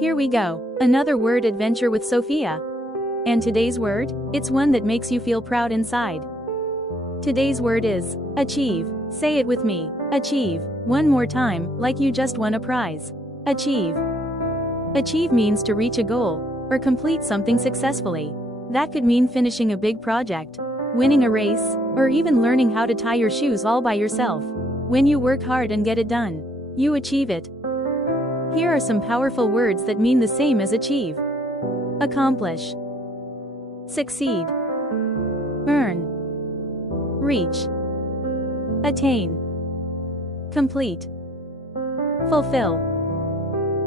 Here we go, another word adventure with Sofia. And today's word? It's one that makes you feel proud inside. Today's word is achieve. Say it with me. Achieve. One more time, like you just won a prize. Achieve. Achieve means to reach a goal, or complete something successfully. That could mean finishing a big project, winning a race, or even learning how to tie your shoes all by yourself. When you work hard and get it done, you achieve it. Here are some powerful words that mean the same as achieve. Accomplish. Succeed. Earn. Reach. Attain. Complete. Fulfill.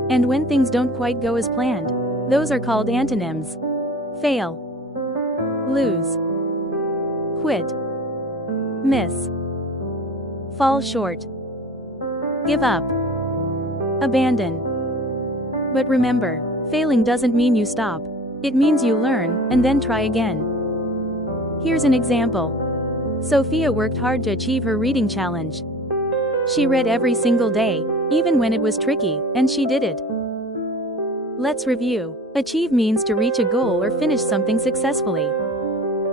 And when things don't quite go as planned, those are called antonyms. Fail. Lose. Quit. Miss. Fall short. Give up. Abandon. But remember, failing doesn't mean you stop. It means you learn, and then try again. Here's an example. Sofia worked hard to achieve her reading challenge. She read every single day, even when it was tricky, and she did it. Let's review. Achieve means to reach a goal or finish something successfully.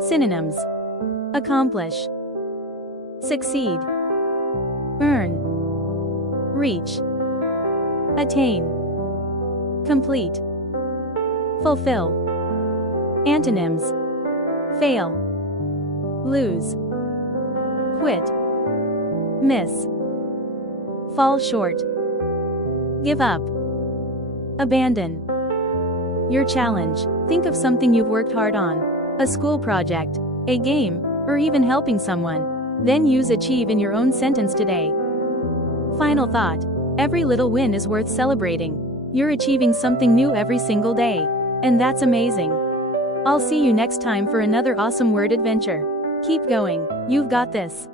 Synonyms. Accomplish. Succeed. Earn. Reach. Attain. Complete. Fulfill. Antonyms. Fail. Lose. Quit. Miss. Fall short. Give up. Abandon. Your challenge. Think of something you've worked hard on. A school project, a game, or even helping someone. Then use achieve in your own sentence today. Final thought. Every little win is worth celebrating. You're achieving something new every single day. And that's amazing. I'll see you next time for another awesome word adventure. Keep going, you've got this.